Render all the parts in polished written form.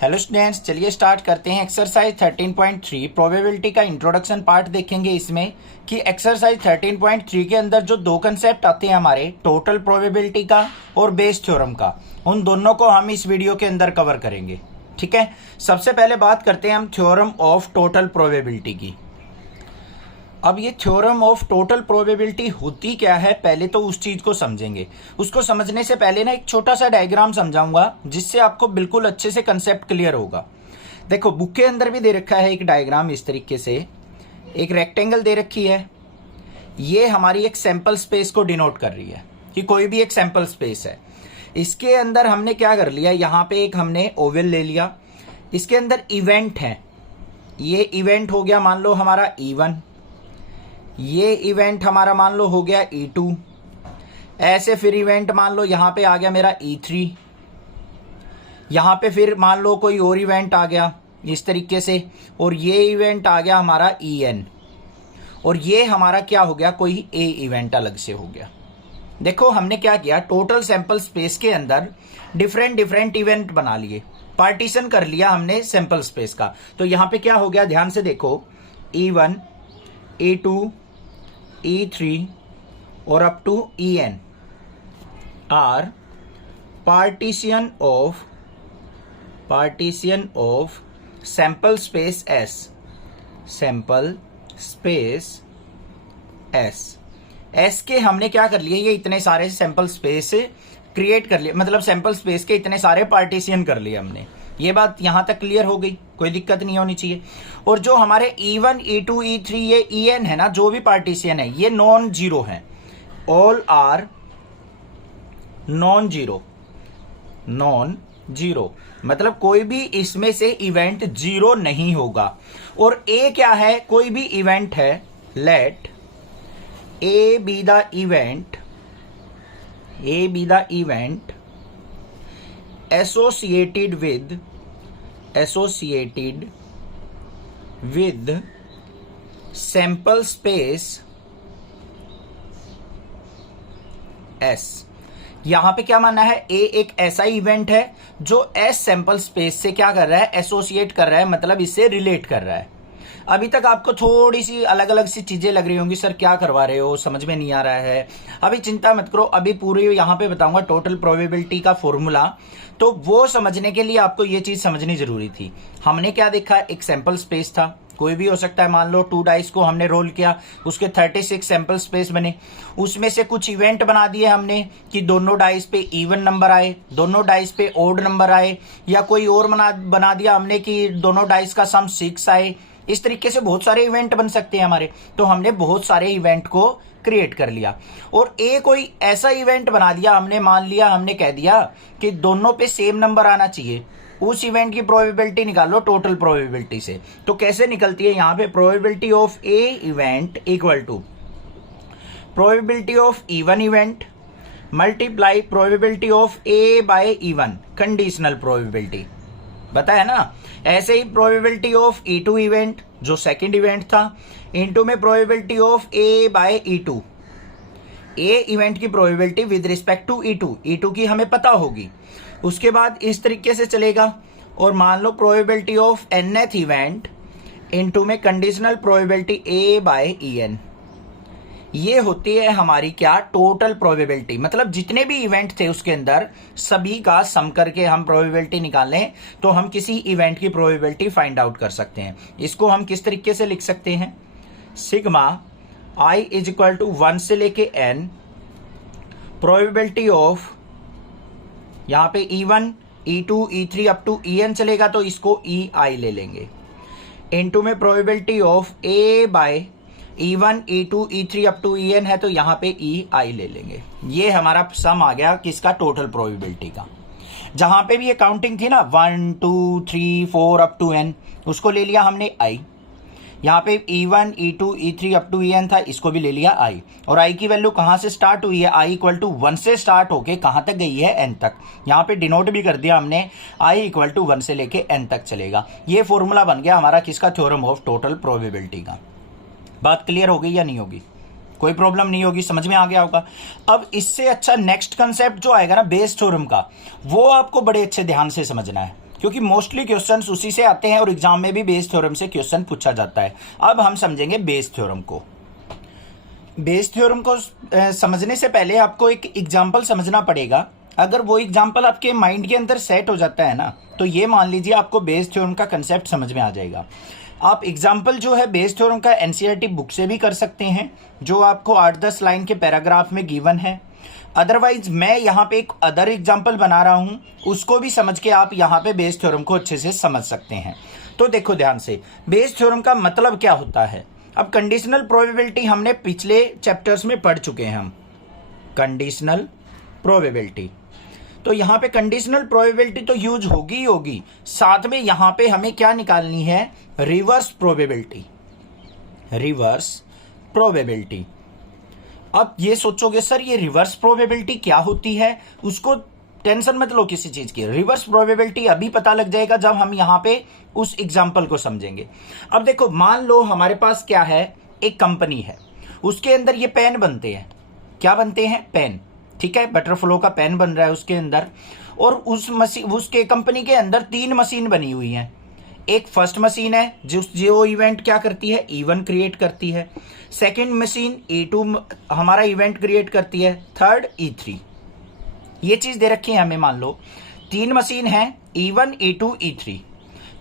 Hello students, चलिए start करते हैं। एक्सरसाइज 13.3 प्रोबेबिलिटी का इंट्रोडक्शन पार्ट देखेंगे इसमें कि एक्सरसाइज 13.3 के अंदर जो दो कंसेप्ट आते हैं हमारे, टोटल प्रोबेबिलिटी का और बेस थ्योरम का, उन दोनों को हम इस वीडियो के अंदर कवर करेंगे। ठीक है, सबसे पहले बात करते हैं हम थ्योरम ऑफ टोटल प्रोबेबिलिटी की। अब ये थ्योरम ऑफ टोटल प्रोबेबिलिटी होती क्या है, पहले तो उस चीज को समझेंगे। उसको समझने से पहले ना एक छोटा सा डायग्राम समझाऊंगा जिससे आपको बिल्कुल अच्छे से कंसेप्ट क्लियर होगा। देखो, बुक के अंदर भी दे रखा है एक डायग्राम इस तरीके से। एक रेक्टेंगल दे रखी है, ये हमारी एक सैंपल स्पेस को डिनोट कर रही है कि कोई भी एक सैंपल स्पेस है। इसके अंदर हमने क्या कर लिया, यहाँ पे एक हमने ओवल ले लिया, इसके अंदर इवेंट है। ये इवेंट हो गया मान लो हमारा E1, ये इवेंट हमारा मान लो हो गया E2, ऐसे फिर इवेंट मान लो यहां पे आ गया मेरा E3, यहां पे फिर मान लो कोई और इवेंट आ गया इस तरीके से, और ये इवेंट आ गया हमारा EN, और ये हमारा क्या हो गया, कोई A इवेंट अलग से हो गया। देखो हमने क्या किया, टोटल सैंपल स्पेस के अंदर डिफरेंट इवेंट बना लिए, पार्टीशन कर लिया हमने सैंपल स्पेस का। तो यहां पे क्या हो गया, ध्यान से देखो, E1, E2, E3 और up to EN are partition of sample space S, sample space S के हमने क्या कर लिए, ये इतने सारे सैंपल स्पेस क्रिएट कर लिए, मतलब सैंपल स्पेस के इतने सारे पार्टीशन कर लिए हमने। ये बात यहां तक क्लियर हो गई, कोई दिक्कत नहीं होनी चाहिए। और जो हमारे E1, E2, E3, ये EN है ना, जो भी पार्टीशन है ये नॉन जीरो है, ऑल आर नॉन जीरो, मतलब कोई भी इसमें से इवेंट जीरो नहीं होगा। और A क्या है, कोई भी इवेंट है, let A be the event associated with sample space S। यहां पे क्या मानना है, A एक ऐसा इवेंट है जो S सैंपल स्पेस से क्या कर रहा है, एसोसिएट कर रहा है, मतलब इससे रिलेट कर रहा है। अभी तक आपको थोड़ी सी अलग अलग सी चीजें लग रही होंगी, सर क्या करवा रहे हो, समझ में नहीं आ रहा है। अभी चिंता मत करो, अभी पूरी यहां पे बताऊंगा टोटल प्रोबेबिलिटी का फॉर्मूला, तो वो समझने के लिए आपको ये चीज समझनी जरूरी थी। हमने क्या देखा, एक सैंपल स्पेस था, कोई भी हो सकता है, मान लो 2 डाइस को हमने रोल किया, उसके 36 सैंपल स्पेस बने, उसमें से कुछ इवेंट बना दिए हमने कि दोनों डाइस पे इवन नंबर आए, दोनों डाइस पे ओड नंबर आए, या कोई और बना दिया हमने कि दोनों डाइस का सम 6 आए। इस तरीके से बहुत सारे इवेंट बन सकते हैं हमारे, तो हमने बहुत सारे इवेंट को क्रिएट कर लिया। और A कोई ऐसा इवेंट बना दिया हमने, मान लिया हमने कह दिया कि दोनों पे सेम नंबर आना चाहिए, उस इवेंट की प्रोबेबिलिटी निकालो टोटल प्रोबेबिलिटी से। तो कैसे निकलती है, यहां पे probability of A event equal to probability of E1 event multiply probability of A by E1, conditional probability बताया ना। ऐसे ही प्रोबेबिलिटी ऑफ E2 इवेंट जो सेकंड इवेंट था, इनटू में probability of A by E2, A event की probability with respect to E2 की हमें पता होगी। उसके बाद इस तरीके से चलेगा, और मान लो probability of nth event into में conditional probability A by EN। ये होती है हमारी क्या, टोटल प्रोबेबिलिटी, मतलब जितने भी इवेंट थे उसके अंदर सभी का सम करके हम प्रोबेबिलिटी निकालें तो हम किसी इवेंट की प्रोबेबिलिटी फाइंड आउट कर सकते हैं। इसको हम किस तरीके से लिख सकते हैं, sigma I is equal to 1 से लेके n प्रोबेबिलिटी ऑफ, यहां पे E1, E2, E3 up to EN चलेगा तो इसको EI ले लेंगे, इनटू में probability of A by E1, E2, E3 up to EN है तो यहां पे EI ले लेंगे। ये हमारा सम आ गया किसका, टोटल प्रोबेबिलिटी का। जहां पे भी ये काउंटिंग थी ना 1, 2, 3, 4 अप टू n, उसको ले लिया हमने I। यहाँ पे E1, E2, E3 up to EN था, इसको भी ले लिया I। और I की वैल्यू कहां से स्टार्ट हुई है, I इक्वल टू 1 से स्टार्ट होके कहां तक गई है, n तक। यहाँ पे डिनोट भी कर दिया हमने, I इक्वल टू 1 से लेके n तक चलेगा। ये फॉर्मूला बन गया हमारा किसका, थ्योरम ऑफ टोटल प्रोबेबिलिटी का। बात क्लियर हो गई या नहीं होगी, कोई प्रॉब्लम नहीं होगी, समझ में आ गया होगा। अब इससे अच्छा नेक्स्ट कंसेप्ट जो आएगा ना बेस थ्योरम का, वो आपको बड़े अच्छे ध्यान से समझना है। क्योंकि मोस्टली क्वेश्चंस उसी से आते हैं और एग्जाम में भी बेस थ्योरम से क्वेश्चन पूछा जाता है। अब हम समझेंगे बेस थ्योरम को। बेस थ्योरम को समझने से पहले आपको एक एग्जाम्पल समझना पड़ेगा। अगर वो एग्जाम्पल आपके माइंड के अंदर सेट हो जाता है ना, तो ये मान लीजिए आपको बेस थ्योरम का कंसेप्ट समझ में आ जाएगा। आप एग्जाम्पल जो है बेस थ्योरम का एनसीईआरटी बुक से भी कर सकते हैं, जो आपको 8-10 लाइन के पैराग्राफ में गिवन है। अदरवाइज मैं यहाँ पे एक अदर एग्जाम्पल बना रहा हूँ, उसको भी समझ के आप यहाँ पे बेस थ्योरम को अच्छे से समझ सकते हैं। तो देखो ध्यान से, बेस थ्योरम का मतलब क्या होता है। अब कंडीशनल प्रोबेबिलिटी हमने पिछले चैप्टर्स में पढ़ चुके हैं हम, कंडीशनल प्रोबेबिलिटी। तो यहाँ पे कंडीशनल प्रोबेबिलिटी तो यूज होगी ही होगी, साथ में यहाँ पे हमें क्या निकालनी है, रिवर्स प्रोबेबिलिटी। Reverse probability. अब ये सोचोगे सर ये रिवर्स प्रोबेबिलिटी क्या होती है, उसको टेंशन मत लो किसी चीज की। रिवर्स प्रोबेबिलिटी अभी पता लग जाएगा जब हम यहाँ पे उस एग्जाम्पल को समझेंगे। अब देखो, मान लो हमारे पास क्या है, एक कंपनी है, उसके अंदर ये पेन बनते हैं। क्या बनते हैं, पेन, ठीक है, बटरफ्लो का पेन बन रहा है उसके अंदर। और उसके कंपनी के अंदर 3 मशीन बनी हुई हैं। एक फर्स्ट मशीन है जो इवेंट क्या करती है, E1 क्रिएट करती है। सेकंड मशीन E2 हमारा इवेंट क्रिएट करती है। Third E3। ये चीज दे रखी है हमें, मान लो 3 मशीन है, E1 E2 E3।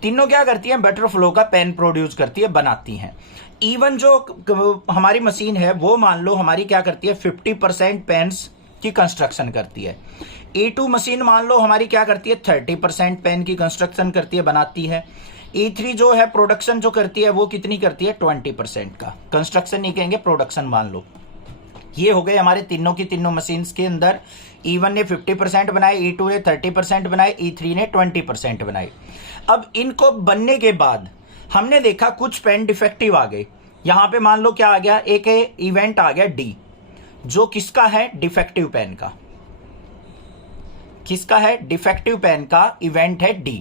तीनों क्या करती हैं, बटरफ्लो का पेन प्रोड्यूस करती है, बनाती हैं। E1 जो हमारी मशीन है वो मान लो हमारी क्या करती है, 50% पेन्स की कंस्ट्रक्शन करती है। E2 मशीन मान लो हमारी क्या करती है, 30% पेन की कंस्ट्रक्शन करती है, बनाती है। E3 जो है प्रोडक्शन जो करती है वो कितनी करती है, 20% का। कंस्ट्रक्शन नहीं कहेंगे, प्रोडक्शन मान लो। ये हो गए हमारे तीनों की तीनों मशीन्स के अंदर। E1 ने 50% बनाए, E2 ने 30% बनाए, E3 ने 20% बनाए। अब इनको बनने के बाद हमने देखा कुछ पेन डिफेक्टिव आ गए। यहां पे मान लो क्या आ गया, एक इवेंट आ गया D, जो किसका है, डिफेक्टिव पेन का। किसका है, डिफेक्टिव पेन का इवेंट है D,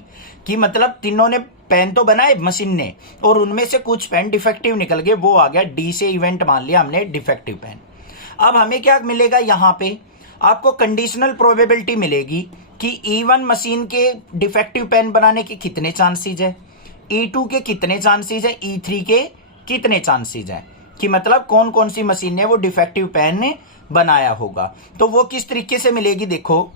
कि मतलब तीनों ने पेन तो बनाए मशीन ने, और उनमें से कुछ पेन डिफेक्टिव निकल गए, वो आ गया D से इवेंट मान लिया हमने डिफेक्टिव पेन। अब हमें क्या मिलेगा, यहां पे आपको कंडीशनल प्रोबेबिलिटी मिलेगी कि E1 मशीन के डिफेक्टिव पेन बनाने के कितने चांसेस है, E2 के कितने चांसेस है, E3 के कितने चांसेस है, कि मतलब कौन कौन सी मशीन ने वो डिफेक्टिव पेन ने बनाया होगा। तो वो किस तरीके से मिलेगी, देखो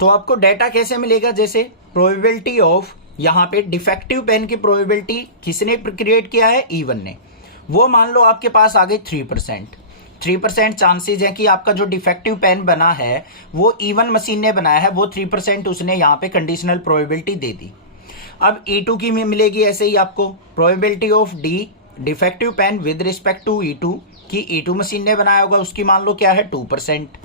तो आपको डेटा कैसे मिलेगा, जैसे प्रोबेबिलिटी ऑफ, यहां पे डिफेक्टिव पेन की प्रोबेबिलिटी किसने क्रिएट किया है, E1 ने, वो मान लो आपके पास आ गई 3%। 3% चांसेस है कि आपका जो डिफेक्टिव पेन बना है वो E1 मशीन ने बनाया है, वो 3% उसने यहाँ पे कंडीशनल प्रोबेबिलिटी दे दी। अब E2 की मिलेगी ऐसे ही आपको probability of D defective pen with respect to E2, कि E2 मशीन ने बनाया होगा, उसकी मान लो क्या है, 2%।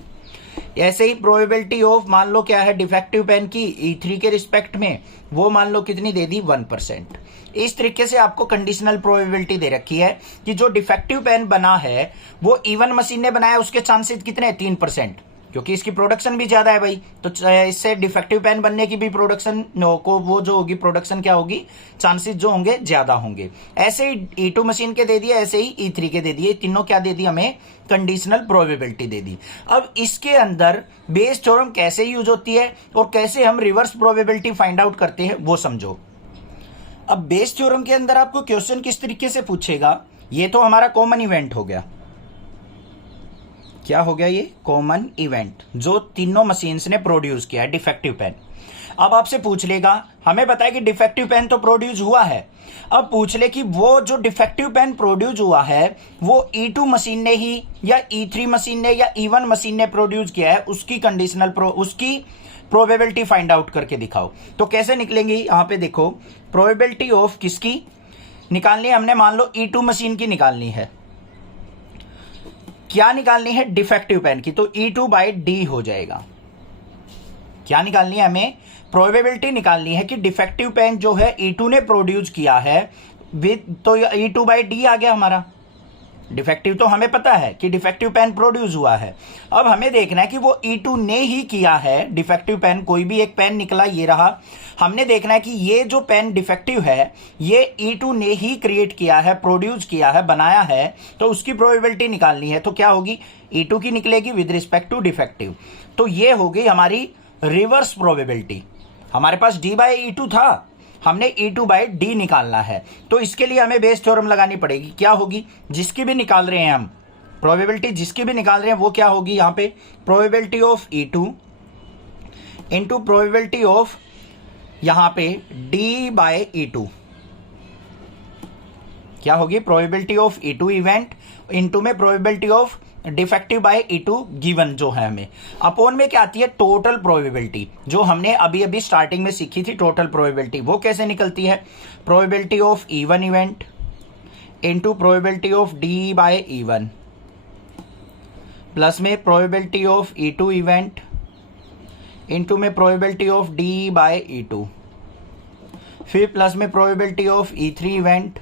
ऐसे ही प्रोबेबिलिटी ऑफ मान लो क्या है, डिफेक्टिव पेन की E3 के रिस्पेक्ट में, वो मान लो कितनी दे दी, 1%। इस तरीके से आपको कंडीशनल प्रोबेबिलिटी दे रखी है कि जो डिफेक्टिव पेन बना है वो E1 मशीन ने बनाया, उसके चांसेस कितने, 3%, क्योंकि इसकी प्रोडक्शन भी ज्यादा है भाई। तो इससे डिफेक्टिव पेन बनने की भी प्रोडक्शन को वो जो होगी, प्रोडक्शन क्या होगी, चांसेस जो होंगे ज्यादा होंगे। ऐसे ही E2 मशीन के दे दिए, ऐसे ही E3 के दे दिए, तीनों क्या दे दी हमें, कंडीशनल प्रोबेबिलिटी दे दी। अब इसके अंदर बेस थ्योरम कैसे यूज होती है और कैसे हम रिवर्स प्रोबेबिलिटी फाइंड आउट करते हैं वो समझो। अब बेस थ्योरम के अंदर आपको क्वेश्चन किस तरीके से पूछेगा, ये तो हमारा कॉमन इवेंट हो गया। क्या हो गया, ये कॉमन इवेंट जो तीनों मशीन्स ने प्रोड्यूस किया है, डिफेक्टिव पेन। अब आपसे पूछ लेगा, हमें पता है कि डिफेक्टिव पेन तो प्रोड्यूस हुआ है, अब पूछ ले कि वो जो डिफेक्टिव पेन प्रोड्यूस हुआ है वो E2 मशीन ने ही या E3 मशीन ने या E1 मशीन ने प्रोड्यूस किया है, उसकी प्रोबेबिलिटी फाइंड आउट करके दिखाओ। तो कैसे निकलेंगे, यहां पे देखो, प्रोबेबिलिटी ऑफ किसकी निकालनी है हमने, मान लो E2 मशीन की निकालनी है। क्या निकालनी है, डिफेक्टिव पेन की, तो E2/D हो जाएगा। क्या निकालनी है हमें, प्रोबेबिलिटी निकालनी है कि डिफेक्टिव पेन जो है E2 ने प्रोड्यूस किया है विद, तो E2/D आ गया हमारा। डिफेक्टिव तो हमें पता है कि डिफेक्टिव पेन प्रोड्यूस हुआ है, अब हमें देखना है कि वो E2 ने ही किया है। डिफेक्टिव पेन, कोई भी एक पेन निकला, ये रहा, हमने देखना है कि ये जो पेन डिफेक्टिव है ये E2 ने ही क्रिएट किया है, प्रोड्यूस किया है, बनाया है, तो उसकी प्रोबेबिलिटी निकालनी है। तो क्या होगी, E2 की निकलेगी विद रिस्पेक्ट टू डिफेक्टिव। तो ये हो गई हमारी रिवर्स प्रोबेबिलिटी। हमारे पास d बाय E2 था, हमने E2 बाय D निकालना है, तो इसके लिए हमें बेस थ्योरम लगानी पड़ेगी। क्या होगी? जिसकी भी निकाल रहे हैं हम प्रोबेबिलिटी, जिसकी भी निकाल रहे हैं वो क्या होगी? यहाँ पे probability of E2 into probability of यहाँ पे D बाय E2, क्या होगी? Probability of E2 event into में probability of defective by E2 given जो है हमें, अपॉन में क्या आती है? टोटल प्रोबेबिलिटी, जो हमने अभी अभी स्टार्टिंग में सीखी थी टोटल प्रोबेबिलिटी, वो कैसे निकलती है? Probability of E1 event into probability of D by E1 plus में probability of E2 event into में probability of D by E2, फिर प्लस में प्रोबेबिलिटी ऑफ E3 इवेंट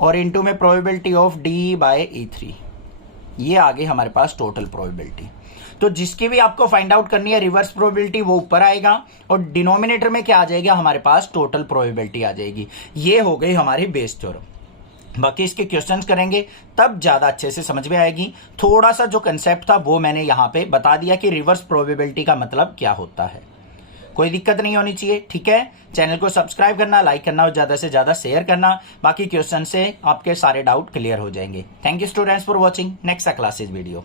और इनटू में probability of D by E3। ये आ गई हमारे पास total probability. तो जिसकी भी आपको फाइंड आउट करनी है रिवर्स प्रोबेबिलिटी, वो ऊपर आएगा और डिनोमिनेटर में क्या आ जाएगा? हमारे पास टोटल प्रोबेबिलिटी आ जाएगी। ये हो गई हमारी बेस थ्योरम। बाकी इसके क्वेश्चंस करेंगे तब ज्यादा अच्छे से समझ में आएगी। थोड़ा सा जो कंसेप्ट था वो मैंने यहां पे बता दिया कि रिवर्स प्रोबेबिलिटी का मतलब क्या होता है। कोई दिक्कत नहीं होनी चाहिए, ठीक है? चैनल को सब्सक्राइब करना, लाइक करना और ज्यादा से ज्यादा शेयर करना। बाकी क्वेश्चन से आपके सारे डाउट क्लियर हो जाएंगे। Thank you students for watching next classes video.